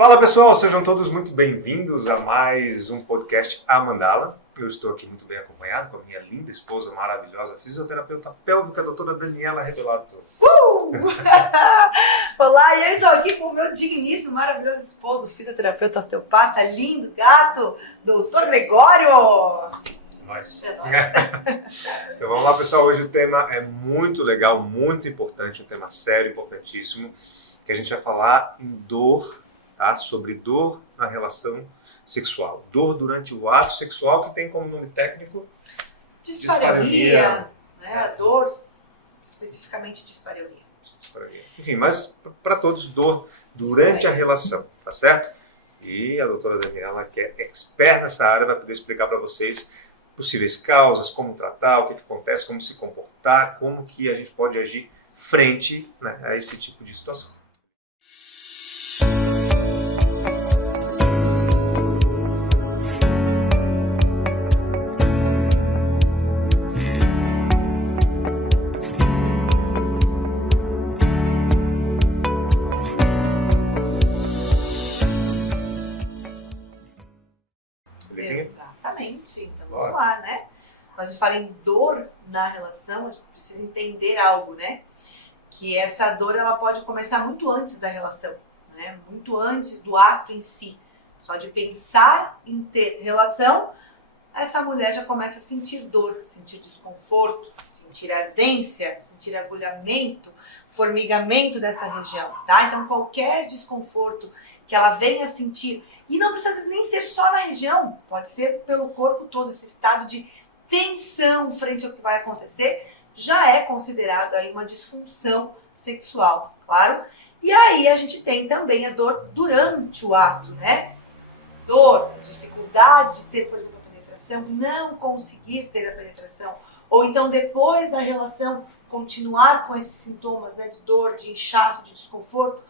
Fala pessoal, sejam todos muito bem-vindos a mais um podcast A Mandala. Eu estou aqui muito bem acompanhado com a minha linda esposa maravilhosa, fisioterapeuta pélvica, doutora Daniela Rebelato. Olá, e eu estou aqui com o meu digníssimo, maravilhoso esposo, fisioterapeuta, osteopata, lindo, gato, doutor Gregório. Nós. É nóis. Então vamos lá pessoal, hoje o tema é muito legal, muito importante, um tema sério, importantíssimo, que a gente vai falar em dor, tá? Sobre dor na relação sexual. Dor durante o ato sexual, que tem como nome técnico Dispareunia, né? A dor, especificamente dispareunia. Enfim, mas para todos, dor durante a relação, tá certo? E a doutora Daniela, que é expert nessa área, vai poder explicar para vocês possíveis causas, como tratar, o que acontece, como se comportar, como que a gente pode agir frente, né, a esse tipo de situação. Belezinha? Exatamente. Então vamos lá, né? Quando a gente fala em dor na relação, a gente precisa entender algo, né? Que essa dor ela pode começar muito antes da relação, né? Muito antes do ato em si. Só de pensar em ter relação, essa mulher já começa a sentir dor, sentir desconforto, sentir ardência, sentir agulhamento, formigamento dessa região, tá? Então qualquer desconforto que ela venha sentir, e não precisa nem ser só na região, pode ser pelo corpo todo, esse estado de tensão frente ao que vai acontecer, já é considerado aí uma disfunção sexual, claro? E aí a gente tem também a dor durante o ato, né? Dor, dificuldade de ter, por exemplo, a penetração, não conseguir ter a penetração, ou então depois da relação continuar com esses sintomas, né, de dor, de inchaço, de desconforto,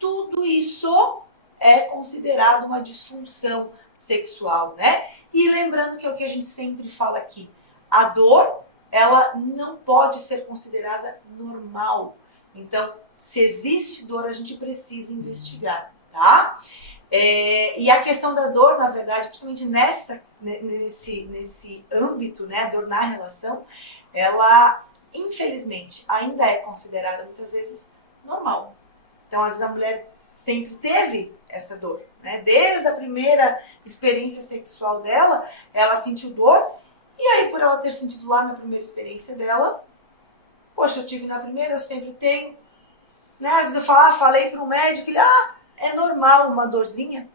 tudo isso é considerado uma disfunção sexual, né? E lembrando que é o que a gente sempre fala aqui, a dor, ela não pode ser considerada normal. Então, se existe dor, a gente precisa investigar, tá? E a questão da dor, na verdade, principalmente nesse âmbito, né, dor na relação, ela, infelizmente, ainda é considerada muitas vezes normal. Então, às vezes a mulher sempre teve essa dor, né? Desde a primeira experiência sexual dela, ela sentiu dor, e aí por ela ter sentido lá na primeira experiência dela, poxa, eu tive na primeira, eu sempre tenho, né? Às vezes eu falei para um médico, ele, é normal uma dorzinha,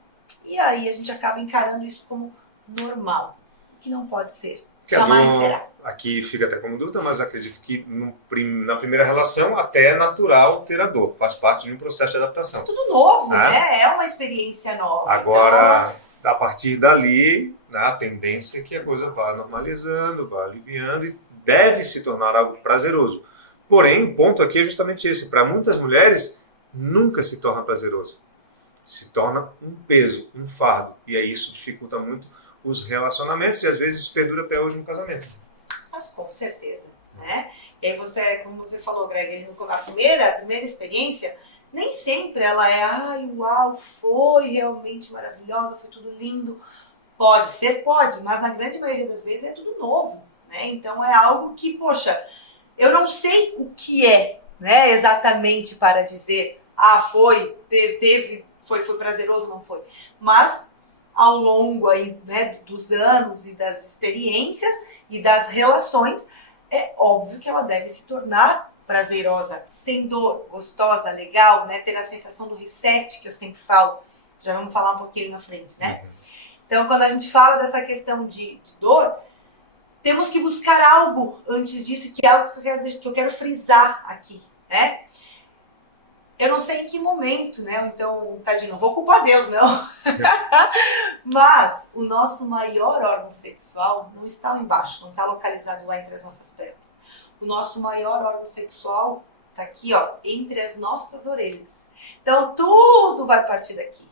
e aí a gente acaba encarando isso como normal, que não pode ser, que jamais será. Aqui fica até como dúvida, mas acredito que na primeira relação até é natural ter a dor, faz parte de um processo de adaptação. Tudo novo, né? É uma experiência nova. Agora, então, a partir dali, a tendência é que a coisa vá normalizando, vá aliviando e deve se tornar algo prazeroso. Porém, o ponto aqui é justamente esse. Para muitas mulheres, nunca se torna prazeroso. Se torna um peso, um fardo. E aí isso dificulta muito os relacionamentos e às vezes perdura até hoje no casamento. Mas com certeza, né? E aí você, como você falou, Greg, a primeira experiência, nem sempre ela é, uau, foi realmente maravilhosa, foi tudo lindo. Pode ser, pode, mas na grande maioria das vezes é tudo novo, né? Então é algo que, poxa, eu não sei o que é, né, exatamente para dizer, foi prazeroso, não foi. Mas ao longo aí, né, dos anos e das experiências e das relações, é óbvio que ela deve se tornar prazerosa, sem dor, gostosa, legal, né, ter a sensação do reset, que eu sempre falo, já vamos falar um pouquinho na frente, né? Então, quando a gente fala dessa questão de dor, temos que buscar algo antes disso, que é algo que eu quero frisar aqui, né? Eu não sei em que momento, né? Então, tadinho, não vou culpar Deus, não. Mas o nosso maior órgão sexual não está lá embaixo, não está localizado lá entre as nossas pernas. O nosso maior órgão sexual está aqui, ó, entre as nossas orelhas. Então, tudo vai partir daqui.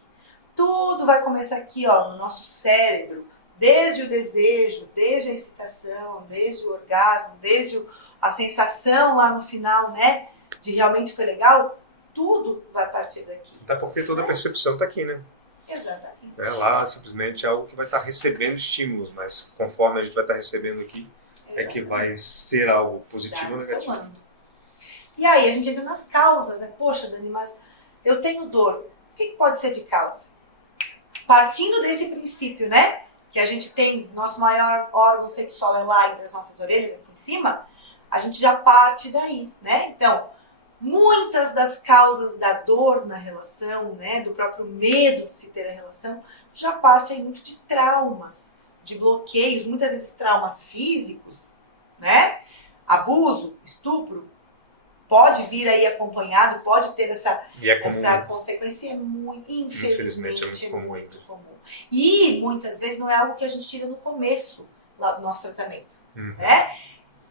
Tudo vai começar aqui, ó, no nosso cérebro. Desde o desejo, desde a excitação, desde o orgasmo, desde a sensação lá no final, né? De realmente foi legal. tudo vai partir daqui. Até porque toda a percepção está aqui, né? Exatamente. Lá simplesmente é algo que vai estar recebendo estímulos, mas conforme a gente vai estar recebendo aqui, é que vai ser algo positivo ou negativo. E aí a gente entra nas causas, né? Poxa, Dani, mas eu tenho dor. O que pode ser de causa? Partindo desse princípio, né? Que a gente tem, nosso maior órgão sexual é lá entre as nossas orelhas, aqui em cima, a gente já parte daí, né? Então, muitas das causas da dor na relação, né? Do próprio medo de se ter a relação, já parte aí muito de traumas, de bloqueios, muitas vezes traumas físicos, né? Abuso, estupro, pode vir aí acompanhado, pode ter essa consequência, infelizmente é muito comum. E muitas vezes não é algo que a gente tira no começo lá do nosso tratamento, né?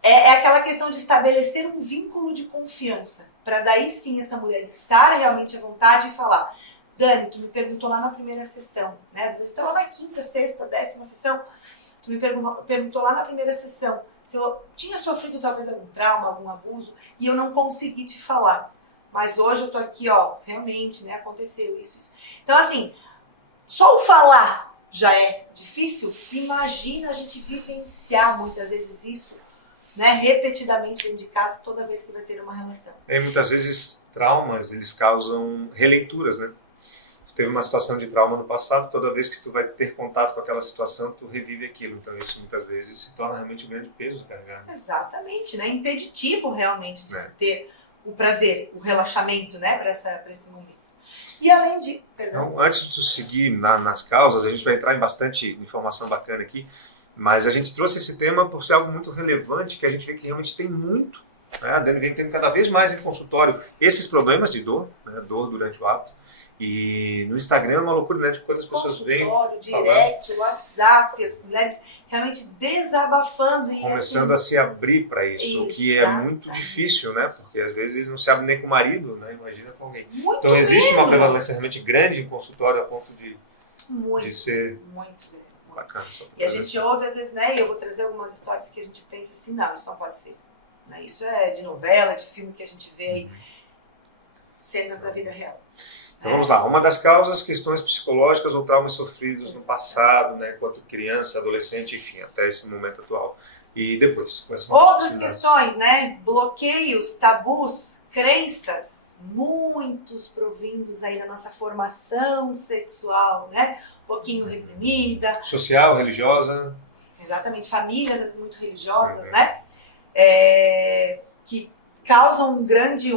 É aquela questão de estabelecer um vínculo de confiança, para daí sim essa mulher estar realmente à vontade e falar: Dani, tu me perguntou lá na primeira sessão, né? Às vezes a gente tá lá na quinta, sexta, 10ª sessão, tu me perguntou lá na primeira sessão se eu tinha sofrido talvez algum trauma, algum abuso, e eu não consegui te falar. Mas hoje eu tô aqui, ó, realmente, né, aconteceu isso. Então, assim, só o falar já é difícil. Imagina a gente vivenciar muitas vezes isso, né, repetidamente dentro de casa, toda vez que vai ter uma relação. Muitas vezes traumas, eles causam releituras, né? Teve uma situação de trauma no passado, toda vez que tu vai ter contato com aquela situação, tu revive aquilo. Então isso muitas vezes se torna realmente um grande peso carregado. Exatamente, né? Impeditivo realmente de se ter o prazer, o relaxamento, né? Para esse momento. E além de... Perdão. Então, antes de tu seguir nas causas, a gente vai entrar em bastante informação bacana aqui, mas a gente trouxe esse tema por ser algo muito relevante, que a gente vê que realmente tem muito, né? A Dani vem tendo cada vez mais em consultório esses problemas de dor, né? Dor durante o ato. E no Instagram é uma loucura, né? De quantas pessoas vêm. Consultório, direct, WhatsApp, as mulheres realmente desabafando. Começando assim, a se abrir para isso, o que é muito difícil, né? Porque às vezes não se abre nem com o marido, né? Imagina com alguém. Muito então existe menos. Uma prevalência realmente grande em consultório a ponto de ser muito grande. Bacana. E a gente ouve às vezes, né? E eu vou trazer algumas histórias que a gente pensa assim, não, isso não pode ser. Né? Isso é de novela, de filme que a gente vê aí, cenas da vida real. Então vamos lá, uma das causas, questões psicológicas ou traumas sofridos no passado, né, enquanto criança, adolescente, enfim, até esse momento atual. E depois, quais são outras questões, né? Bloqueios, tabus, crenças, muitos provindos aí da nossa formação sexual, né? Um pouquinho reprimida. Social, religiosa. Exatamente, famílias às vezes muito religiosas, né? Que causam um grande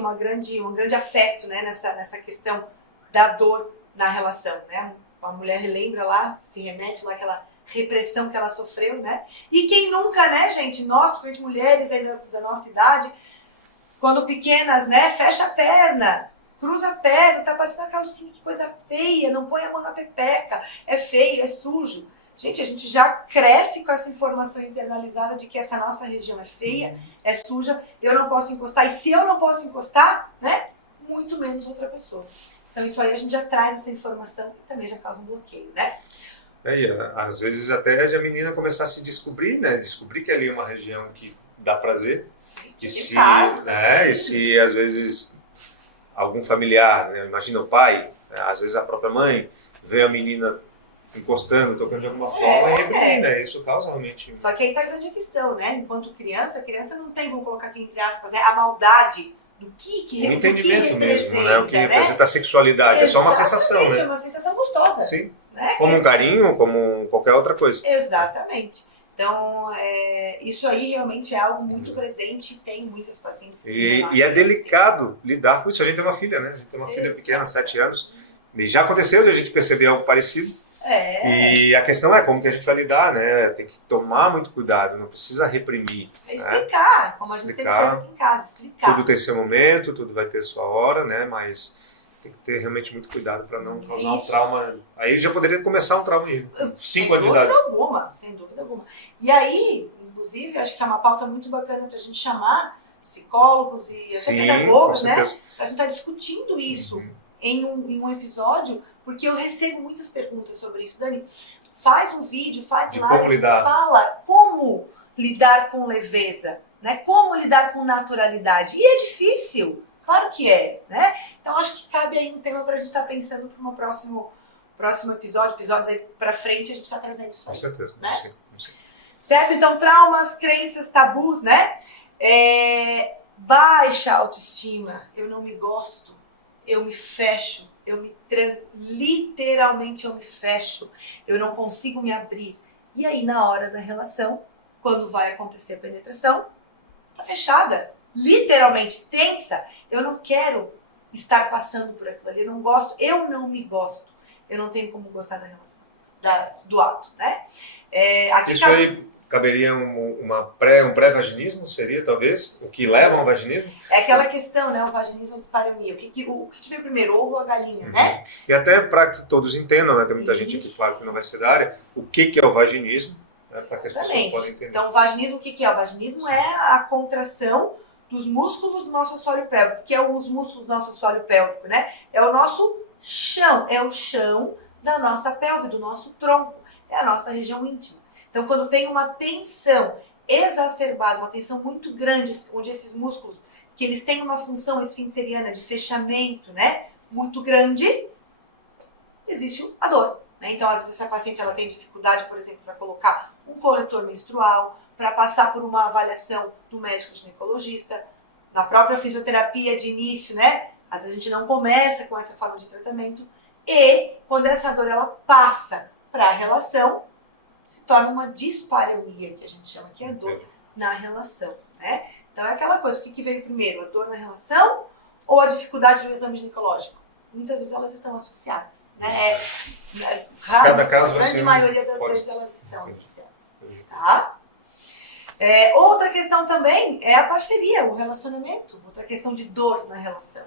afeto, né? Nessa questão da dor na relação, né? A mulher relembra lá, se remete lá àquela repressão que ela sofreu, né? E quem nunca, né, gente? Nós, principalmente mulheres aí da nossa idade, quando pequenas, né? Fecha a perna, cruza a perna, tá parecendo uma calcinha, que coisa feia, não põe a mão na pepeca, é feio, é sujo. Gente, a gente já cresce com essa informação internalizada de que essa nossa região é feia, é suja, eu não posso encostar. E se eu não posso encostar, né? Muito menos outra pessoa. Então isso aí a gente já traz essa informação e também já causa um bloqueio, né? E às vezes até a menina começar a se descobrir, né? Descobrir que ali é uma região que dá prazer. E se, casos, e se às vezes algum familiar, né? Imagina o pai, né? Às vezes a própria mãe, vê a menina encostando, tocando de alguma forma e reprimir, né? Isso causa realmente... Só que aí tá a grande questão, né? Enquanto criança, a criança não tem, vamos colocar assim, entre aspas, né? A maldade do que um entendimento mesmo, né? O que representa a sexualidade. Exatamente, é só uma sensação, né? É uma sensação gostosa. Sim. Né? Como um carinho, como qualquer outra coisa. Exatamente. Então, isso aí realmente é algo muito presente e tem muitas pacientes que e é delicado lidar com isso. A gente tem uma filha, né? A gente tem uma filha pequena, 7 anos. E já aconteceu de a gente perceber algo parecido. E a questão é como que a gente vai lidar, né? Tem que tomar muito cuidado, não precisa reprimir. Explicar, né? como a gente sempre faz aqui em casa, explicar. Tudo tem seu momento, tudo vai ter sua hora, né? Mas tem que ter realmente muito cuidado para não causar um trauma. Aí já poderia começar um trauma aí, 5 anos de idade. Sem dúvida alguma. E aí, inclusive, acho que é uma pauta muito bacana para a gente chamar psicólogos e até pedagogos, né? Para a gente estar discutindo isso em um episódio, porque eu recebo muitas perguntas sobre isso. Dani, faz um vídeo, faz live, fala como lidar com leveza, né? Como lidar com naturalidade. E é difícil. Claro que é, né? Então acho que cabe aí um tema para a gente estar pensando para um próximo episódio, episódios aí para frente, a gente está trazendo isso aí. Com certeza, né? sim. Certo? Então, traumas, crenças, tabus, né? Baixa autoestima, eu não me gosto, eu me fecho, literalmente eu me fecho, eu não consigo me abrir. E aí, na hora da relação, quando vai acontecer a penetração, tá fechada, literalmente tensa. Eu não quero estar passando por aquilo ali, eu não gosto, eu não me gosto, eu não tenho como gostar da relação, do ato, né? Isso aí caberia um pré-vaginismo, seria talvez? O que leva ao vaginismo? É aquela questão, né? O vaginismo e a dispareunia. O que veio primeiro, ovo ou a galinha, né? E até para que todos entendam, né? Tem muita gente aqui, claro, que não vai ser da área, o que é o vaginismo, né? Para que as pessoas possam entender. Então, o vaginismo, o que é? O vaginismo é a contração dos músculos do nosso assoalho pélvico. O que é os músculos do nosso assoalho pélvico, né? É o nosso chão, é o chão da nossa pelve, do nosso tronco, é a nossa região íntima. Então, quando tem uma tensão exacerbada, uma tensão muito grande, onde esses músculos, que eles têm uma função esfinteriana de fechamento, né, muito grande, existe a dor. Né? Então, às vezes, essa paciente ela tem dificuldade, por exemplo, para colocar um coletor menstrual, para passar por uma avaliação do médico ginecologista, na própria fisioterapia de início, né? Às vezes a gente não começa com essa forma de tratamento, e quando essa dor ela passa para a relação, se torna uma dispareunia, que a gente chama que é dor na relação, né? Então é aquela coisa, o que veio primeiro? A dor na relação ou a dificuldade do exame ginecológico? Muitas vezes elas estão associadas, né? Raro, cada caso a grande maioria das vezes elas estão associadas, tá? Outra questão também é a parceria, o relacionamento, outra questão de dor na relação.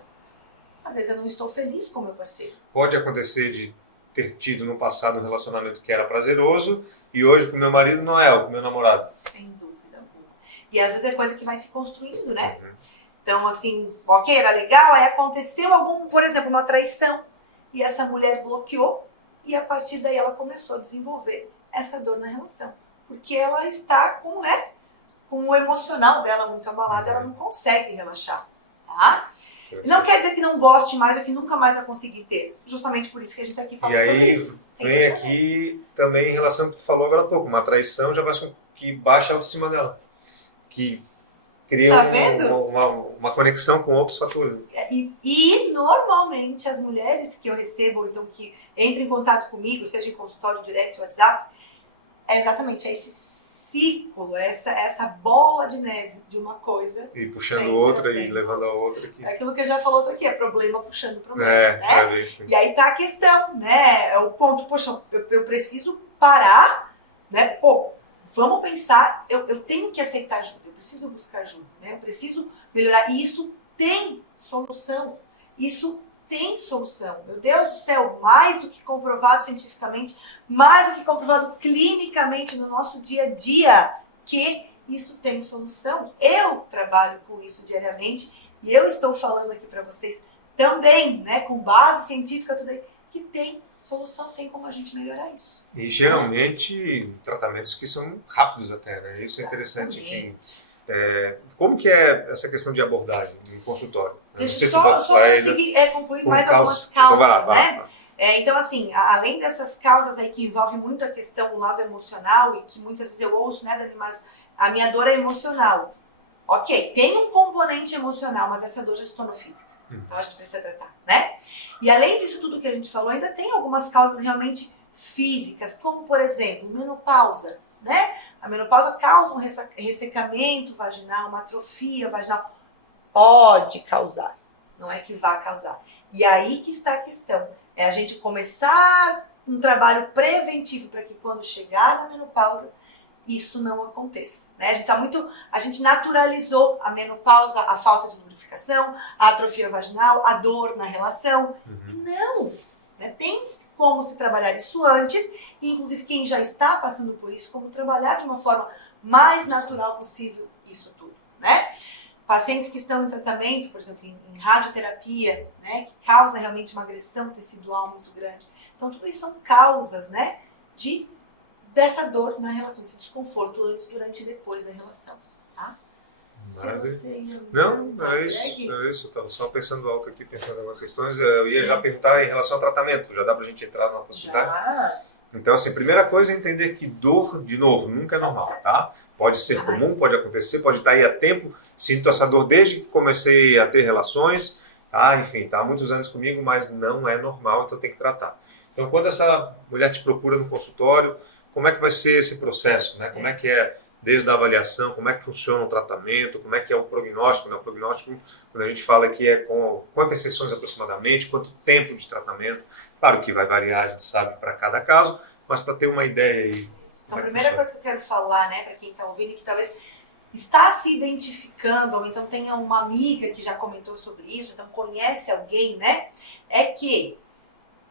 Às vezes eu não estou feliz com o meu parceiro. Pode acontecer de ter tido no passado um relacionamento que era prazeroso e hoje com meu marido não é, ou com meu namorado. Sem dúvida alguma. E às vezes é coisa que vai se construindo, né? Então, assim, ok, era legal, aí aconteceu por exemplo, uma traição, e essa mulher bloqueou, e a partir daí ela começou a desenvolver essa dor na relação. Porque ela está com o emocional dela muito abalado, ela não consegue relaxar, tá? Não quer dizer que não goste mais ou que nunca mais vai conseguir ter. Justamente por isso que a gente está aqui falando sobre isso. E aí vem aqui também em relação ao que tu falou agora há pouco. Uma traição já faz com que baixe a autoestima dela. Que cria uma conexão com outros fatores. E normalmente as mulheres que eu recebo, ou então que entram em contato comigo, seja em consultório, direct, WhatsApp, é exatamente esse ciclo, essa bola de neve de uma coisa. E puxando outra e levando a outra aqui. É aquilo que eu já falou aqui, é problema puxando problema. Né? E aí tá a questão, né? É o ponto, poxa, eu preciso parar, né? Pô, vamos pensar, eu tenho que aceitar ajuda, eu preciso buscar ajuda, né? Eu preciso melhorar. E isso tem solução. Isso tem solução. Meu Deus do céu, mais do que comprovado cientificamente, mais do que comprovado clinicamente no nosso dia a dia, que isso tem solução. Eu trabalho com isso diariamente e eu estou falando aqui para vocês também, né, com base científica, tudo aí, que tem solução, tem como a gente melhorar isso. E geralmente tratamentos que são rápidos até, né? Isso é interessante. Que, como que é essa questão de abordagem em consultório? Deixa eu só conseguir concluir mais algumas causas, então, né? Então, assim, além dessas causas aí que envolvem muito a questão do lado emocional, e que muitas vezes eu ouço, né, Dani, mas a minha dor é emocional. Ok, tem um componente emocional, mas essa dor já se tornou física. Então a gente precisa tratar, né? E além disso tudo que a gente falou, ainda tem algumas causas realmente físicas, como, por exemplo, menopausa, né? A menopausa causa um ressecamento vaginal, uma atrofia vaginal. Pode causar, não é que vai causar. E aí que está a questão, é a gente começar um trabalho preventivo para que quando chegar na menopausa, isso não aconteça. Né? A gente naturalizou a menopausa, a falta de lubrificação, a atrofia vaginal, a dor na relação. Não! Né? Tem como se trabalhar isso antes, e inclusive quem já está passando por isso, como trabalhar de uma forma mais natural possível isso tudo. Né? Pacientes que estão em tratamento, por exemplo, em radioterapia, né, que causa realmente uma agressão tecidual muito grande. Então, tudo isso são causas, né, dessa dor na relação, esse desconforto antes, durante e depois da relação. Tá? Maravilha. Você ia... Não, era isso. Eu estava só pensando alto aqui, pensando em algumas questões. Eu ia já perguntar em relação ao tratamento. Já dá pra gente entrar numa possibilidade? Já. Então, assim, primeira coisa é entender que dor, de novo, nunca é normal, tá? Pode ser comum, pode acontecer, pode estar aí há tempo. Sinto essa dor desde que comecei a ter relações, tá? Enfim, tá há muitos anos comigo, mas não é normal, então tem que tratar. Então, quando essa mulher te procura no consultório, como é que vai ser esse processo, né? Como é que é desde a avaliação, como é que funciona o tratamento, como é que é o prognóstico, né? O prognóstico, quando a gente fala que é com quantas sessões aproximadamente, quanto tempo de tratamento, claro que vai variar, a gente sabe, para cada caso, mas para ter uma ideia aí. Então, a primeira coisa que eu quero falar, né, para quem está ouvindo e que talvez está se identificando, ou então tenha uma amiga que já comentou sobre isso, então conhece alguém, né, é que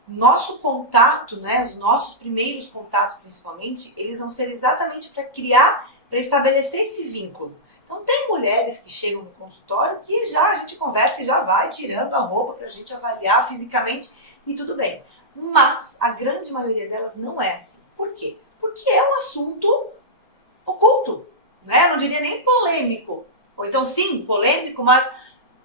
nosso contato, né, os nossos primeiros contatos principalmente, eles vão ser exatamente para criar, para estabelecer esse vínculo. Então tem mulheres que chegam no consultório que já a gente conversa e já vai tirando a roupa para a gente avaliar fisicamente e tudo bem. Mas a grande maioria delas não é assim. Por quê? Porque é um assunto oculto, né? Não diria nem polêmico. Ou então sim, polêmico, mas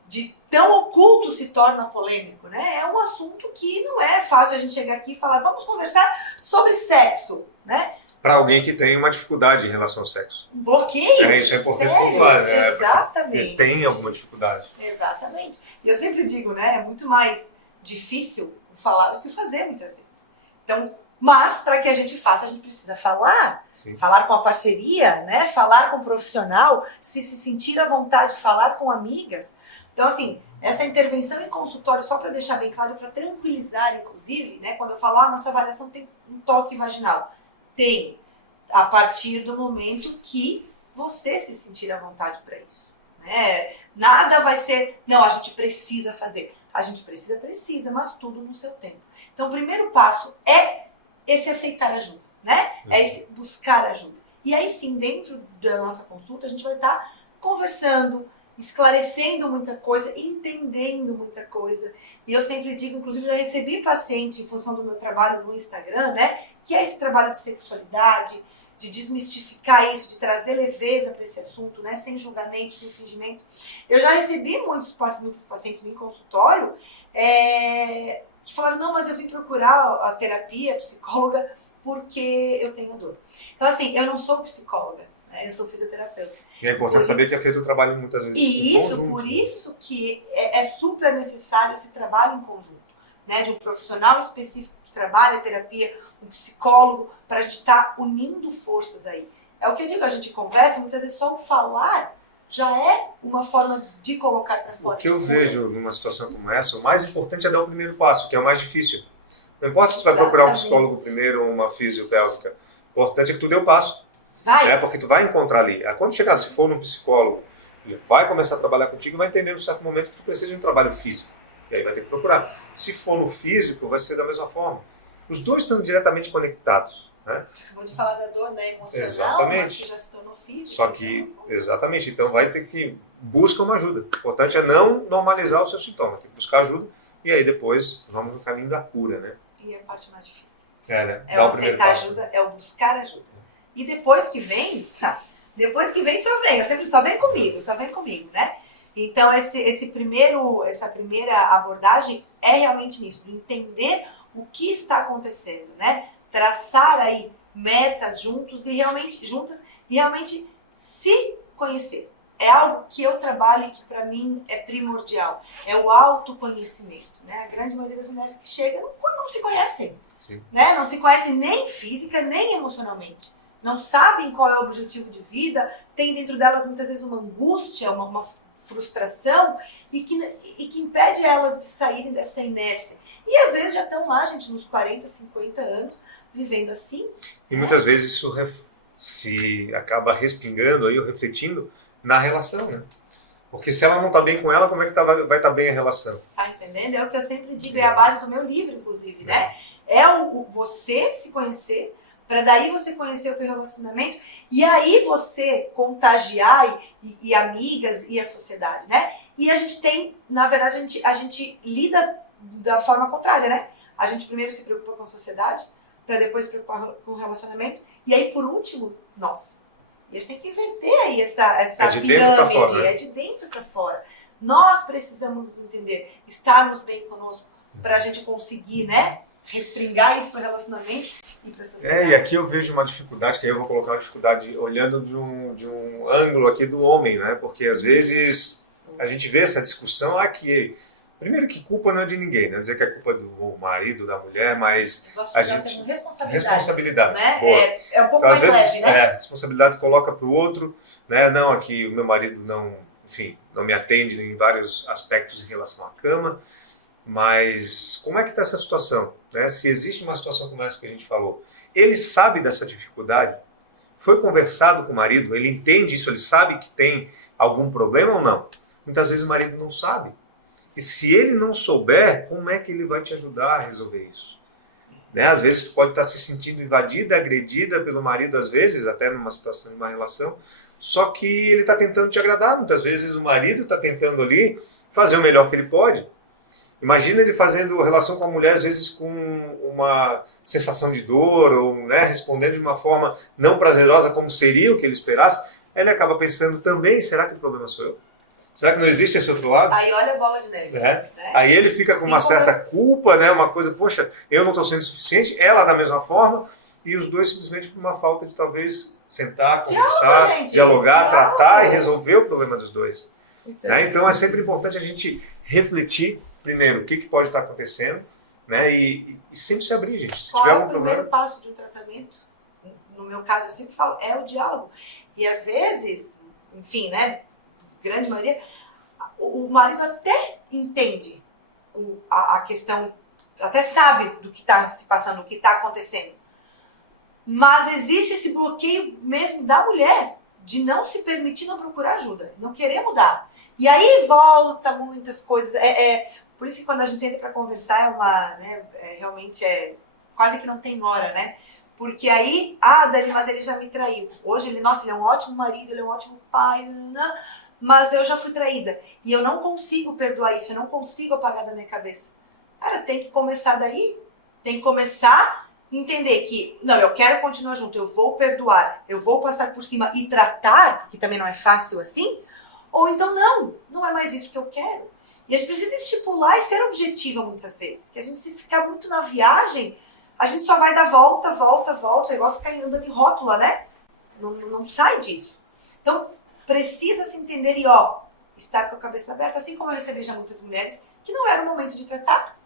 de tão oculto se torna polêmico, né? É um assunto que não é fácil a gente chegar aqui e falar, vamos conversar sobre sexo, né? Para alguém que tem uma dificuldade em relação ao sexo. Um bloqueio. Isso é importante sério, pontuar, né? Exatamente. Porque tem alguma dificuldade. Exatamente. E eu sempre digo, né? É muito mais difícil falar do que fazer, muitas vezes. Então, mas para que a gente faça, a gente precisa falar. Sim. Falar com a parceria, né? Falar com o profissional, se sentir à vontade de falar com amigas. Então, assim, essa intervenção em consultório, só para deixar bem claro, para tranquilizar, inclusive, né? Quando eu falo, nossa avaliação tem um toque vaginal. Tem, a partir do momento que você se sentir à vontade para isso. Né? Nada vai ser, não, a gente precisa fazer. A gente precisa, mas tudo no seu tempo. Então, o primeiro passo é esse aceitar ajuda, né? É esse buscar ajuda. E aí sim, dentro da nossa consulta, a gente vai estar conversando, esclarecendo muita coisa, entendendo muita coisa. E eu sempre digo, inclusive já recebi paciente em função do meu trabalho no Instagram, né? Que é esse trabalho de sexualidade, de desmistificar isso, de trazer leveza para esse assunto, né? Sem julgamento, sem fingimento. Eu já recebi muitos pacientes no consultório que falaram, não, mas eu vim procurar a terapia, a psicóloga, porque eu tenho dor. Então, assim, eu não sou psicóloga, né? Eu sou fisioterapeuta. E é importante saber que é feito o trabalho muitas vezes e isso, conjunto. Por isso que é super necessário esse trabalho em conjunto, né? De um profissional específico que trabalha a terapia, um psicólogo, para a gente estar unindo forças aí. É o que eu digo, a gente conversa, muitas vezes só o falar já é uma forma de colocar para fora. O que eu vejo numa situação como essa, o mais importante é dar o primeiro passo, que é o mais difícil. Não importa se você vai procurar um psicólogo primeiro ou uma fisiopélvica. O importante é que tu dê o passo. Vai. Né? Porque tu vai encontrar ali. Quando chegar, se for num psicólogo, ele vai começar a trabalhar contigo e vai entender em um certo momento que tu precisa de um trabalho físico. E aí vai ter que procurar. Se for no físico, vai ser da mesma forma. Os dois estão diretamente conectados. Né? Acabou de falar da dor, né, emocional, exatamente. Mas que já se tornou física. Só que, exatamente, então vai ter que buscar uma ajuda. O importante é não normalizar o seu sintoma, tem que buscar ajuda e aí depois vamos no caminho da cura, né? E a parte mais difícil. Né? É o aceitar ajuda, é o buscar ajuda. E depois que vem só vem, só vem comigo, né? Então essa primeira abordagem é realmente nisso, de entender o que está acontecendo, né? Traçar aí metas juntas e realmente se conhecer. É algo que eu trabalho e que para mim é primordial. É o autoconhecimento, né? A grande maioria das mulheres que chegam não se conhecem, né? Não se conhecem nem física, nem emocionalmente. Não sabem qual é o objetivo de vida, tem dentro delas muitas vezes uma angústia, uma frustração e que impede elas de saírem dessa inércia. E às vezes já estão lá, gente, nos 40, 50 anos, vivendo assim. E muitas vezes isso se acaba respingando aí, ou refletindo na relação, né? Porque se ela não está bem com ela, como é que vai estar bem a relação? Tá entendendo? É o que eu sempre digo, é a base do meu livro, inclusive, né? É você se conhecer, para daí você conhecer o teu relacionamento e aí você contagiar e amigas e a sociedade, né? E a gente tem, na verdade, a gente lida da forma contrária, né? A gente primeiro se preocupa com a sociedade, para depois se preocupar com o relacionamento e aí, por último, nós. E a gente tem que inverter aí essa de dentro pra pirâmide, fora, né? é de dentro para fora. Nós precisamos entender, estarmos bem conosco, para a gente conseguir, né, respingar isso para o relacionamento e para a sociedade. E aqui eu vejo uma dificuldade, que aí eu vou colocar uma dificuldade olhando de um ângulo aqui do homem, né? Porque às vezes a gente vê essa discussão, que primeiro que culpa não é de ninguém, não é dizer que é culpa do marido, da mulher, mas a gente... Responsabilidade. Né? Boa. É um pouco então, às mais vezes, leve, né? Responsabilidade coloca para o outro, né? Não, aqui o meu marido não, enfim, não me atende em vários aspectos em relação à cama, mas como é que está essa situação? Né? Se existe uma situação como essa que a gente falou, ele sabe dessa dificuldade? Foi conversado com o marido? Ele entende isso? Ele sabe que tem algum problema ou não? Muitas vezes o marido não sabe. E se ele não souber, como é que ele vai te ajudar a resolver isso? Né? Às vezes tu pode estar se sentindo invadida, agredida pelo marido, às vezes, até numa situação de uma relação, só que ele está tentando te agradar. Muitas vezes o marido está tentando ali fazer o melhor que ele pode. Imagina ele fazendo relação com a mulher, às vezes com uma sensação de dor, ou né, respondendo de uma forma não prazerosa como seria o que ele esperasse. Aí ele acaba pensando também, será que o problema sou eu? Será que não existe esse outro lado? Aí olha a bola de neve. Né? Aí ele fica com uma certa culpa, né, uma coisa, poxa, eu não estou sendo suficiente, ela da mesma forma, e os dois simplesmente por uma falta de talvez sentar, conversar, dialogar, tratar e resolver o problema dos dois. Né? Então é sempre importante a gente refletir primeiro o que pode estar acontecendo, né? E sempre se abrir, gente. Se Qual tiver é o algum primeiro problema... passo de um tratamento? No meu caso, eu sempre falo, é o diálogo. E às vezes, enfim, né? Grande maioria, o marido até entende a questão, até sabe do que está se passando, do que está acontecendo. Mas existe esse bloqueio mesmo da mulher de não se permitir não procurar ajuda, não querer mudar. E aí volta muitas coisas. Por isso que quando a gente senta para conversar realmente quase que não tem hora, né? Porque aí, Dani, mas ele já me traiu. Hoje ele é um ótimo marido, ele é um ótimo pai, mas eu já fui traída. E eu não consigo perdoar isso, eu não consigo apagar da minha cabeça. Cara, tem que começar daí, tem que começar a entender que, não, eu quero continuar junto, eu vou perdoar, eu vou passar por cima e tratar, porque também não é fácil assim, ou então não é mais isso que eu quero. E a gente precisa estipular e ser objetiva muitas vezes, que a gente se ficar muito na viagem, a gente só vai dar volta, igual ficar andando em rótula, né? Não sai disso. Então, precisa se entender e, estar com a cabeça aberta, assim como eu recebi já muitas mulheres que não era o momento de tratar,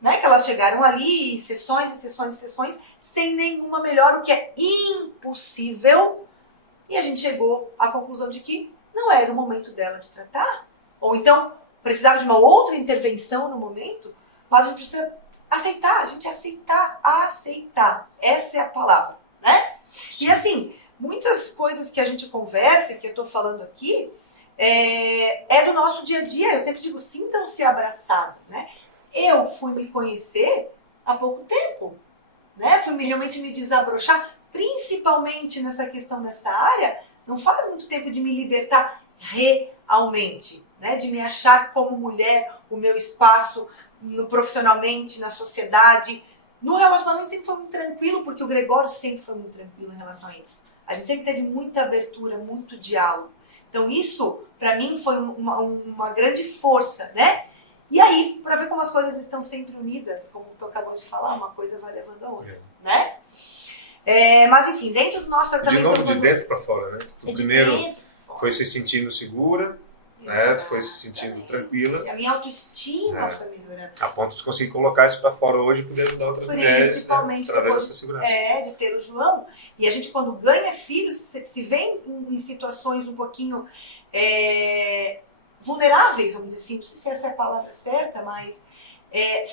né? Que elas chegaram ali, sessões, sem nenhuma melhora, o que é impossível, e a gente chegou à conclusão de que não era o momento dela de tratar, ou então precisava de uma outra intervenção no momento, mas a gente precisa aceitar, aceitar, essa é a palavra, né? E assim, muitas coisas que a gente conversa, que eu tô falando aqui, é do nosso dia a dia. Eu sempre digo, sintam-se abraçadas, né? Eu fui me conhecer há pouco tempo, né? Fui realmente me desabrochar, principalmente nessa questão dessa área, não faz muito tempo de me libertar realmente, né? De me achar como mulher, o meu espaço profissionalmente, na sociedade. No relacionamento sempre foi muito tranquilo, porque o Gregório sempre foi muito tranquilo em relação a isso. A gente sempre teve muita abertura, muito diálogo. Então isso, para mim, foi uma grande força, né? E aí, para ver como as coisas estão sempre unidas, como tu acabou de falar, uma coisa vai levando a outra, né? Mas enfim, dentro do nosso tratamento... De novo, de dentro para fora, né? Tu primeiro foi se sentindo segura, né? Tu foi se sentindo tranquila. A minha autoestima foi melhorando. A ponto de conseguir colocar isso para fora hoje e poder ajudar outras mulheres, principalmente através dessa segurança. De ter o João. E a gente, quando ganha filhos, se vê em situações um pouquinho vulneráveis, vamos dizer assim, não sei se essa é a palavra certa, mas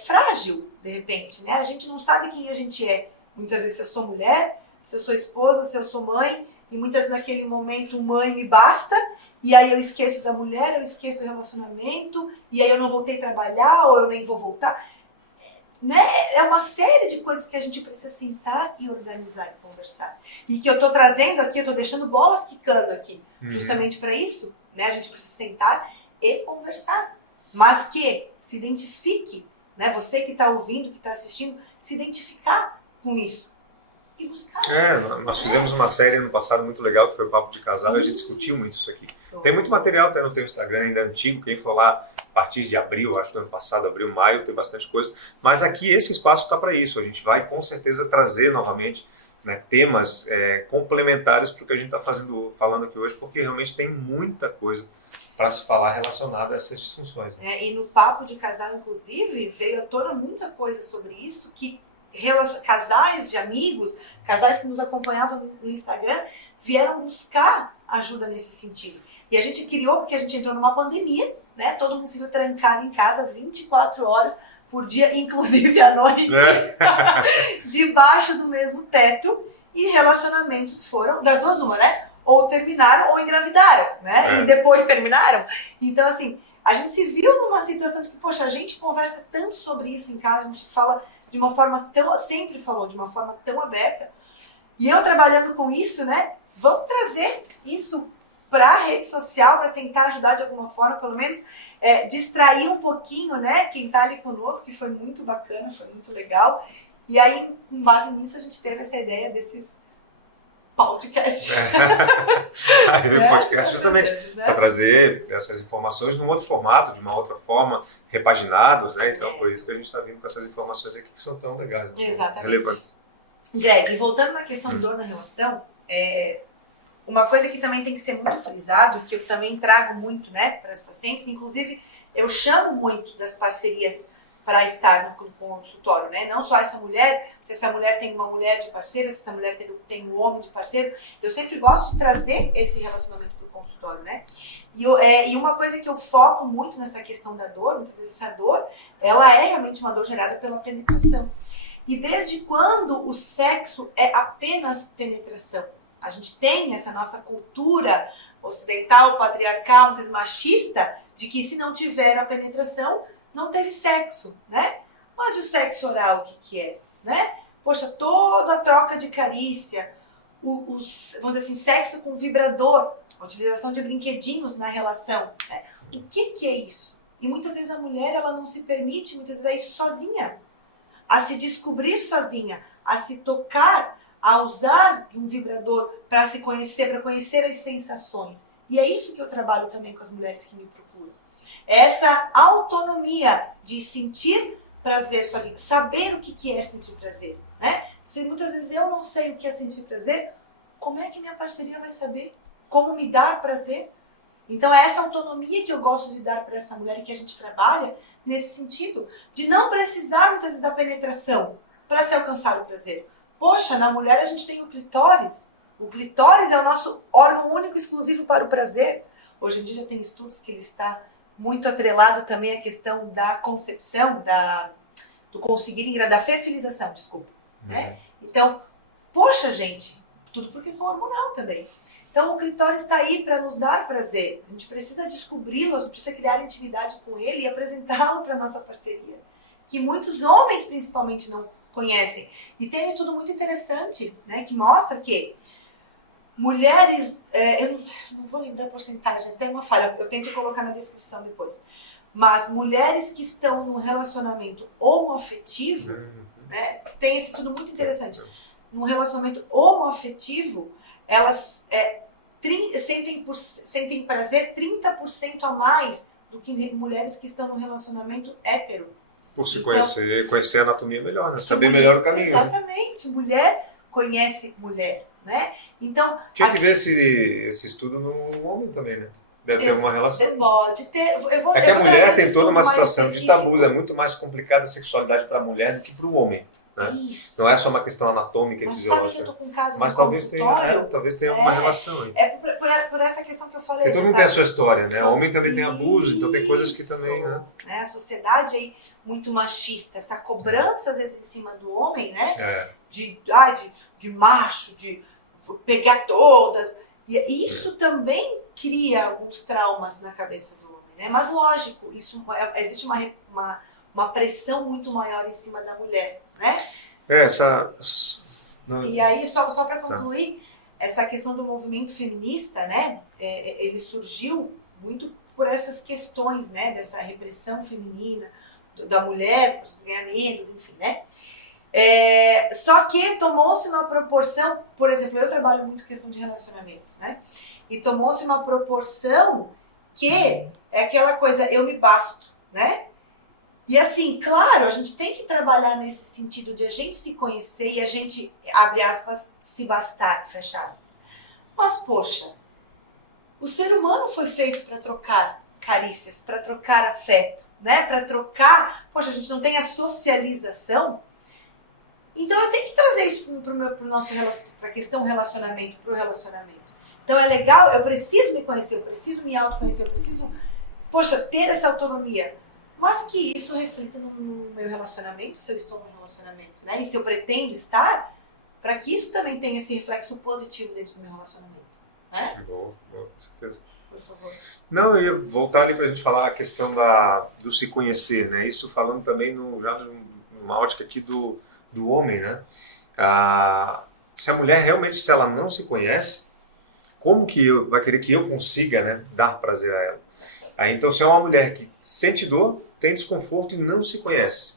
frágil, de repente, né? A gente não sabe quem a gente é. Muitas vezes, se eu sou mulher, se eu sou esposa, se eu sou mãe, e muitas naquele momento mãe me basta, e aí eu esqueço da mulher, eu esqueço do relacionamento, e aí eu não voltei a trabalhar, ou eu nem vou voltar. Né? É uma série de coisas que a gente precisa sentar e organizar e conversar. E que eu estou trazendo aqui, eu estou deixando bolas quicando aqui, justamente para isso, né? A gente precisa sentar e conversar. Mas que se identifique, né? Você que está ouvindo, que está assistindo, se identificar com isso. e buscar ajuda. Nós fizemos uma série ano passado muito legal, que foi o Papo de Casal, e a gente discutiu muito isso aqui. Tem muito material até no teu Instagram, ainda antigo, quem for lá a partir de abril, acho que do ano passado, abril, maio, tem bastante coisa. Mas aqui esse espaço está para isso, a gente vai com certeza trazer novamente, né, temas complementares para o que a gente está falando aqui hoje, porque realmente tem muita coisa para se falar relacionada a essas disfunções. E no Papo de Casal, inclusive, veio à tona muita coisa sobre isso, que casais de amigos, casais que nos acompanhavam no Instagram, vieram buscar ajuda nesse sentido. E a gente criou, porque a gente entrou numa pandemia, né? Todo mundo se viu trancado em casa 24 horas por dia, inclusive à noite, debaixo do mesmo teto, e relacionamentos foram, das duas uma, né? Ou terminaram ou engravidaram, né? E depois terminaram. Então, assim, a gente se viu numa situação de que, poxa, a gente conversa tanto sobre isso em casa, a gente fala de uma forma sempre falou de uma forma tão aberta. E eu trabalhando com isso, né? Vamos trazer isso para a rede social, para tentar ajudar de alguma forma, pelo menos distrair um pouquinho, né? Quem está ali conosco, que foi muito bacana, foi muito legal. E aí, com base nisso, a gente teve essa ideia desses podcast. Podcast justamente para trazer essas informações num outro formato, de uma outra forma, repaginados, né? Então, por isso que a gente está vindo com essas informações aqui que são tão legais, relevantes. Greg, e voltando na questão de dor na relação, uma coisa que também tem que ser muito frisado, que eu também trago muito, né, para as pacientes, inclusive eu chamo muito das parcerias para estar no consultório, né? Não só essa mulher, se essa mulher tem uma mulher de parceira, se essa mulher tem um homem de parceiro, eu sempre gosto de trazer esse relacionamento para o consultório, né? E uma coisa que eu foco muito nessa questão da dor, muitas vezes essa dor, ela é realmente uma dor gerada pela penetração. E desde quando o sexo é apenas penetração? A gente tem essa nossa cultura ocidental, patriarcal, muitas vezes machista, de que se não tiver a penetração, não teve sexo, né? Mas o sexo oral, o que é, né? Poxa, toda a troca de carícia, vamos dizer assim, sexo com vibrador, a utilização de brinquedinhos na relação, né? O que é isso? E muitas vezes a mulher, ela não se permite, muitas vezes é isso sozinha, a se descobrir sozinha, a se tocar, a usar de um vibrador para se conhecer, para conhecer as sensações. E é isso que eu trabalho também com as mulheres que me procuram. Essa autonomia de sentir prazer sozinho, saber o que é sentir prazer, né? Se muitas vezes eu não sei o que é sentir prazer, como é que minha parceria vai saber como me dar prazer? Então é essa autonomia que eu gosto de dar para essa mulher e que a gente trabalha nesse sentido, de não precisar muitas vezes da penetração para se alcançar o prazer. Poxa, na mulher a gente tem o clitóris. O clitóris é o nosso órgão único e exclusivo para o prazer. Hoje em dia já tem estudos que ele está muito atrelado também à questão da concepção, do conseguir engravidar, da fertilização, desculpa. Né? Então, poxa, gente, tudo por questão hormonal também. Então, o clitóris está aí para nos dar prazer. A gente precisa descobri-lo, a gente precisa criar intimidade com ele e apresentá-lo para a nossa parceria. Que muitos homens, principalmente, não conhecem. E tem um estudo muito interessante, né, que mostra que mulheres, eu não vou lembrar a porcentagem, até uma falha, eu tenho que colocar na descrição depois, mas mulheres que estão num relacionamento homoafetivo, né, tem esse estudo muito interessante, num relacionamento homoafetivo, elas sentem prazer 30% a mais do que mulheres que estão num relacionamento hétero. Por se conhecer a anatomia melhor, né? Saber melhor o caminho. Exatamente, né? Mulher conhece mulher, né? Então, tinha que ver esse estudo no homem também, né? Deve ter alguma relação. Pode ter. É que a mulher tem toda uma situação de tabus, é muito mais complicada a sexualidade para a mulher do que para o homem. Né? Isso. Não é só uma questão anatômica e fisiológica. Sabe que eu tô com casos mas talvez tenha alguma relação aí. Por essa questão que eu falei. Porque todo mundo tem a sua história, né? O homem também tem abuso, então tem coisas que também, né? A sociedade aí muito machista, essa cobrança às vezes em cima do homem, né? De macho, de pegar todas. E isso também cria alguns traumas na cabeça do homem, né? Mas lógico, existe uma pressão muito maior em cima da mulher, né? E aí, só para concluir, essa questão do movimento feminista, né? Ele surgiu muito por essas questões, né? Dessa repressão feminina, da mulher, ganhar menos, enfim, né? Só que tomou-se uma proporção, por exemplo, eu trabalho muito questão de relacionamento, né? E tomou-se uma proporção que é aquela coisa, eu me basto, né? E assim, claro, a gente tem que trabalhar nesse sentido de a gente se conhecer e a gente, abre aspas, se bastar, fecha aspas. Mas, poxa, o ser humano foi feito para trocar carícias, para trocar afeto, né? Para trocar, poxa, a gente não tem a socialização. Então eu tenho que trazer isso para a questão relacionamento, para o relacionamento. Então é legal, eu preciso me conhecer, eu preciso me autoconhecer, eu preciso, poxa, ter essa autonomia. Mas que isso reflita no meu relacionamento, se eu estou num relacionamento, né? E se eu pretendo estar, para que isso também tenha esse reflexo positivo dentro do meu relacionamento, né? Boa, com certeza. Por favor. Não, eu ia voltar ali para a gente falar a questão do se conhecer, né? Isso falando também já numa ótica aqui do homem, né? Se a mulher realmente, se ela não se conhece, como que vai querer que eu consiga, né, dar prazer a ela? Aí, então, se é uma mulher que sente dor, tem desconforto e não se conhece,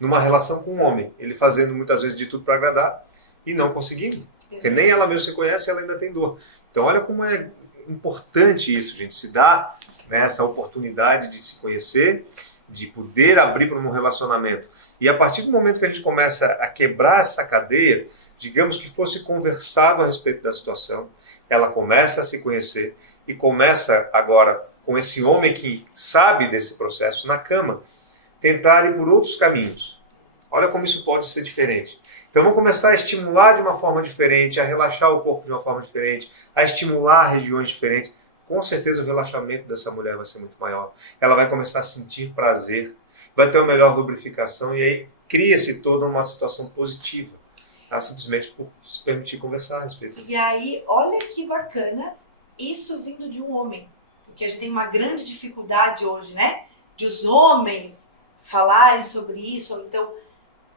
numa relação com um homem, ele fazendo muitas vezes de tudo para agradar e não conseguindo, porque nem ela mesma se conhece, ela ainda tem dor. Então, olha como é importante isso, gente, se dar, né, essa oportunidade de se conhecer, de poder abrir para um relacionamento. E a partir do momento que a gente começa a quebrar essa cadeia, digamos que fosse conversado a respeito da situação, ela começa a se conhecer e começa agora, com esse homem que sabe desse processo na cama, tentar ir por outros caminhos. Olha como isso pode ser diferente. Então vamos começar a estimular de uma forma diferente, a relaxar o corpo de uma forma diferente, a estimular regiões diferentes. Com certeza o relaxamento dessa mulher vai ser muito maior. Ela vai começar a sentir prazer, vai ter uma melhor lubrificação e aí cria-se toda uma situação positiva. Simplesmente por se permitir conversar a respeito. E aí, olha que bacana isso vindo de um homem. Porque a gente tem uma grande dificuldade hoje, né? De os homens falarem sobre isso, ou então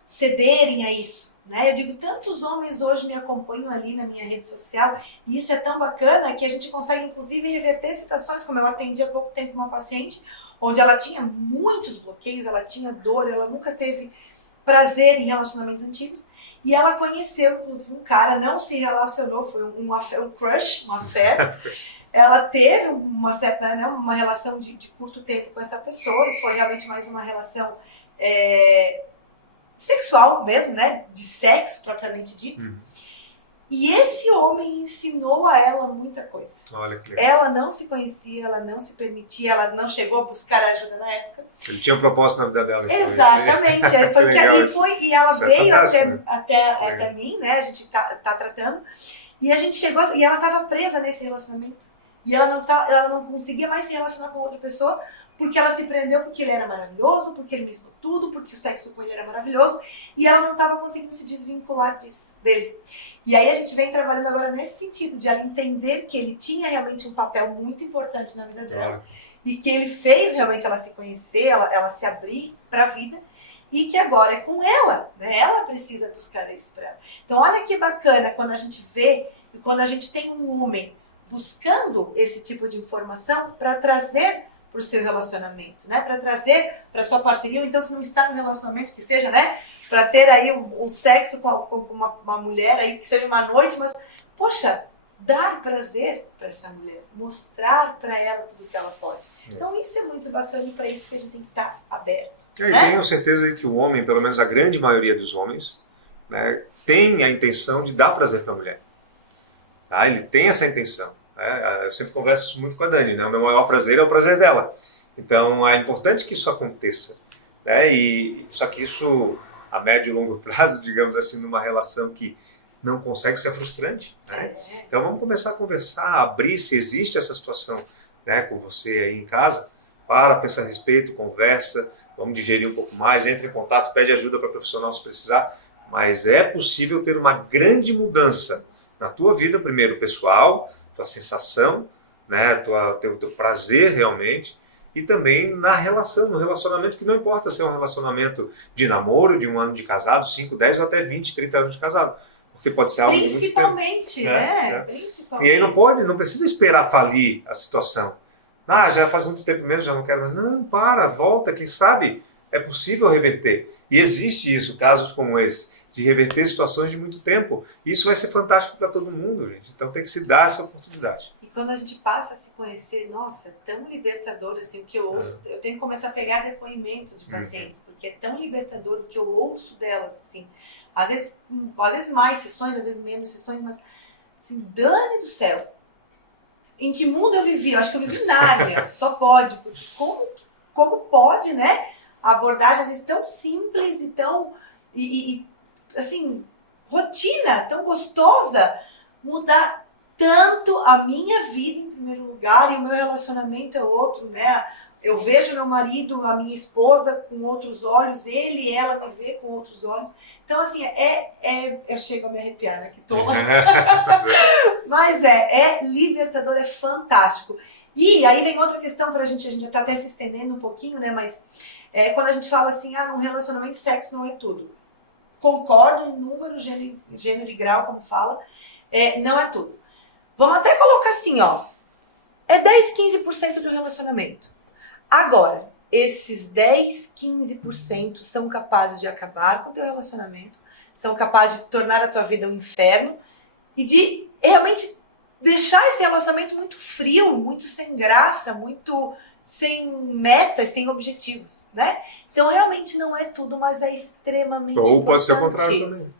cederem a isso. Né? Eu digo, tantos homens hoje me acompanham ali na minha rede social, e isso é tão bacana que a gente consegue, inclusive, reverter situações, como eu atendi há pouco tempo uma paciente, onde ela tinha muitos bloqueios, ela tinha dor, ela nunca teve prazer em relacionamentos antigos, e ela conheceu, inclusive, um cara, não se relacionou, foi um crush, uma fé. Ela teve uma certa, né, uma relação de curto tempo com essa pessoa, e foi realmente mais uma relação sexual mesmo, né, de sexo propriamente dito. E esse homem ensinou a ela muita coisa. Olha que legal. Ela não se conhecia, ela não se permitia, ela não chegou a buscar ajuda na época. Ele tinha um propósito na vida dela. Então. Exatamente. E ela isso veio até mim, né? A gente tá tratando. E a gente chegou, e ela estava presa nesse relacionamento. E ela não conseguia mais se relacionar com outra pessoa, porque ela se prendeu porque ele era maravilhoso, porque ele me ensinou tudo, porque o sexo com ele era maravilhoso, e ela não estava conseguindo se desvincular dele. E aí a gente vem trabalhando agora nesse sentido, de ela entender que ele tinha realmente um papel muito importante na vida dela, e que ele fez realmente ela se conhecer, ela se abrir para a vida, e que agora é com ela, né? Ela precisa buscar isso para ela. Então olha que bacana quando a gente vê, e quando a gente tem um homem buscando esse tipo de informação para trazer para o seu relacionamento, né? Para trazer para sua parceria, ou então se não está no relacionamento, que seja, né? Para ter aí um sexo com uma mulher aí, que seja uma noite, mas, poxa, dar prazer para essa mulher, mostrar para ela tudo que ela pode. Então isso é muito bacana e para isso que a gente tem que estar aberto. E tenho certeza que o homem, pelo menos a grande maioria dos homens, né, tem a intenção de dar prazer para a mulher. Tá? Ele tem essa intenção. Eu sempre converso isso muito com a Dani, né? O meu maior prazer é o prazer dela. Então é importante que isso aconteça. Né? Só que isso, a médio e longo prazo, digamos assim, numa relação que não consegue ser frustrante. Né? Então vamos começar a conversar, a abrir se existe essa situação, né, com você aí em casa, para pensar a respeito, conversa, vamos digerir um pouco mais, entre em contato, pede ajuda para profissional se precisar, mas é possível ter uma grande mudança na tua vida, primeiro pessoal, tua sensação, né, teu prazer realmente, e também na relação, no relacionamento, que não importa se é um relacionamento de namoro, de 1 ano de casado, 5, 10 ou até 20, 30 anos de casado, porque pode ser algo principalmente, muito tempo, né? Principalmente. E aí não precisa esperar falir a situação. Já faz muito tempo mesmo, já não quero mais. Não, volta, quem sabe É possível reverter. E existe isso, casos como esse, de reverter situações de muito tempo. Isso vai ser fantástico para todo mundo, gente. Então tem que se dar essa oportunidade. E quando a gente passa a se conhecer, nossa, é tão libertador assim, o que eu ouço. Eu tenho que começar a pegar depoimentos de pacientes, porque é tão libertador o que eu ouço delas, assim. Às vezes mais sessões, às vezes menos sessões, mas assim, Dani do céu. Em que mundo eu vivi? Eu acho que eu vivi em Nárnia, só pode. Porque como pode, né? A abordagem às vezes tão simples e tão, assim, rotina, tão gostosa, mudar tanto a minha vida em primeiro lugar e o meu relacionamento é outro, né? Eu vejo meu marido, a minha esposa com outros olhos, ele e ela me vê com outros olhos. Então, assim, eu chego a me arrepiar, né? Que tola. Mas é libertador, é fantástico. E aí vem outra questão pra gente, a gente já tá até se estendendo um pouquinho, né? Mas quando a gente fala assim, num relacionamento sexo não é tudo. Concordo em número, gênero e grau, como fala, não é tudo. Vamos até colocar assim, ó, é 10-15% de um relacionamento. Agora, esses 10-15% são capazes de acabar com o teu relacionamento, são capazes de tornar a tua vida um inferno e de realmente deixar esse relacionamento muito frio, muito sem graça, muito sem metas, sem objetivos, né? Então, realmente não é tudo, mas é extremamente importante. Ou pode ser o contrário também.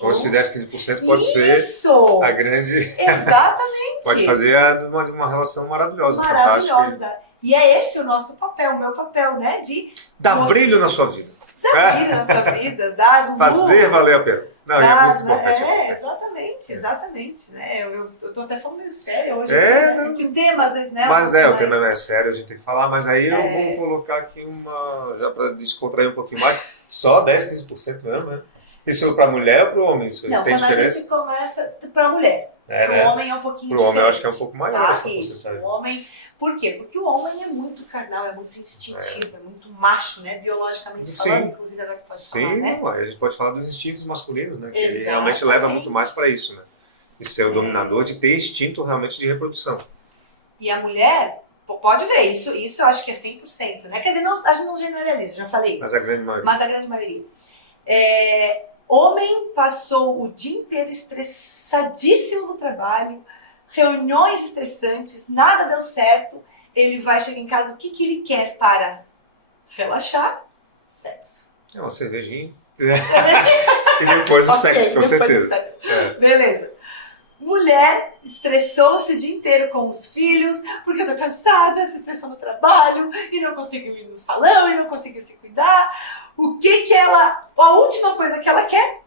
Ou esse 10-15% pode ser a grande... Exatamente. Pode fazer uma relação maravilhosa, fantástica. E é esse o nosso papel, o meu papel, né? De dar brilho na sua vida. Dar brilho na sua vida, dar fazer valer a pena. Não, é muito importante. Exatamente, né? Eu tô até falando meio sério hoje. Que o tema, às vezes, né? Mas o tema não é sério, a gente tem que falar, mas aí eu vou colocar aqui já para descontrair um pouquinho mais, só 10-15% mesmo, né? Isso para mulher ou para o homem? Isso não, tem quando diferença? a gente começa para a mulher. Para o homem é um pouquinho diferente. Para o homem eu acho que é um pouco maior essa porcentagem. O homem... Por quê? Porque o homem é muito carnal, é muito instintivo, é muito macho, né? Biologicamente falando, inclusive agora que pode falar, né? Sim, a gente pode falar dos instintos masculinos, né? Que ele realmente leva muito mais para isso, né? De ser o dominador, de ter instinto realmente de reprodução. E a mulher... Pode ver, isso eu acho que é 100%, né? Quer dizer, a gente não generaliza, já falei isso. Mas a grande maioria. Homem passou o dia inteiro estressadíssimo no trabalho, reuniões estressantes, nada deu certo, ele vai chegar em casa, o que ele quer para relaxar? Sexo. É uma cervejinha. E depois o sexo, com certeza. Beleza. Mulher estressou-se o dia inteiro com os filhos, porque eu tô cansada, se estressou no trabalho, e não conseguiu ir no salão, e não conseguiu se cuidar. A última coisa que ela quer?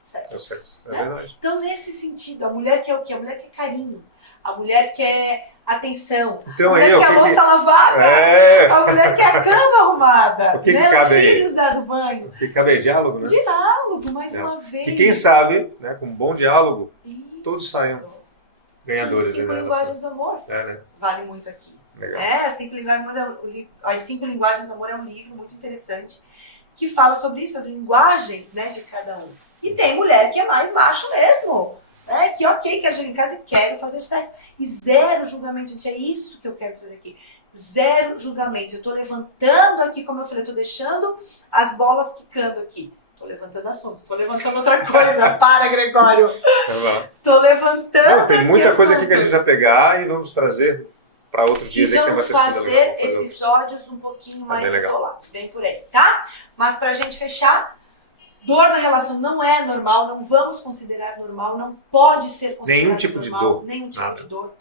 Sexo. É o sexo, é verdade. Então, nesse sentido, a mulher quer o quê? A mulher quer carinho. A mulher quer atenção. Então, a mulher quer a louça lavada. A mulher quer a cama arrumada. O que cabe os filhos dado banho. O que cabe é diálogo, né? Diálogo, mais uma vez. Que quem sabe, né, com um bom diálogo, todos saiam ganhadores. 5 linguagens do amor. Né? Vale muito aqui. Legal. As 5 linguagens do amor é um livro muito interessante que fala sobre isso, as linguagens, né, de cada um. E tem mulher que é mais macho mesmo. Que quero chegar em casa e quero fazer sexo. E zero julgamento, gente, é isso que eu quero fazer aqui. Zero julgamento. Eu tô levantando aqui, como eu falei, eu tô deixando as bolas quicando aqui. Tô levantando assuntos, tô levantando outra coisa. Para, Gregório. Tô levantando. Tem muita coisa aqui que a gente vai pegar e vamos trazer para outro dia. E vamos fazer episódios um pouquinho mais isolados. Vem por aí, tá? Mas pra gente fechar, dor na relação não é normal, não vamos considerar normal, não pode ser considerado nenhum tipo normal, de dor. Nenhum tipo de dor.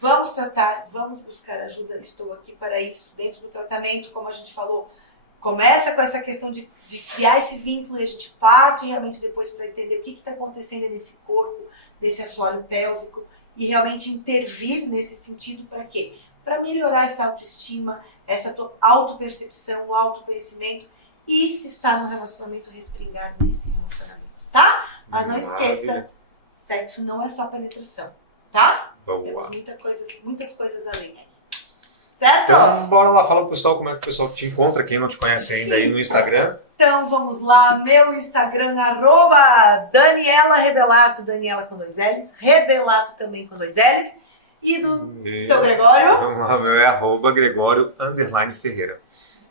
Vamos tratar, vamos buscar ajuda, estou aqui para isso. Dentro do tratamento, como a gente falou, começa com essa questão de criar esse vínculo e a gente parte realmente depois para entender o que está acontecendo nesse corpo, nesse assoalho pélvico e realmente intervir nesse sentido para quê? Para melhorar essa autoestima, essa autopercepção, o autoconhecimento e se está no relacionamento, respingar nesse relacionamento, tá? Mas não esqueça, sexo não é só penetração, tá? Boa. Temos muitas coisas além aí. Certo? Então, bora lá, fala pro pessoal como é que o pessoal te encontra, quem não te conhece ainda aí no Instagram. Então, vamos lá, meu Instagram, @Daniela Rebelato, Daniela com 2 L's, Rebelato também com 2 L's, e do seu Gregório? Vamos lá, meu é @Gregório_Ferreira.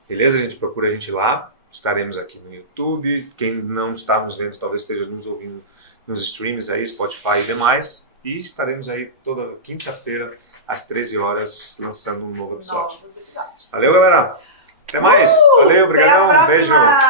Beleza? A gente procura a gente lá. Estaremos aqui no YouTube. Quem não está nos vendo, talvez esteja nos ouvindo nos streams aí, Spotify e demais. E estaremos aí toda quinta-feira, às 13 horas, lançando um novo episódio. Novos episódios. Valeu, galera! Até mais! Valeu, Até a obrigadão, beijo! próxima!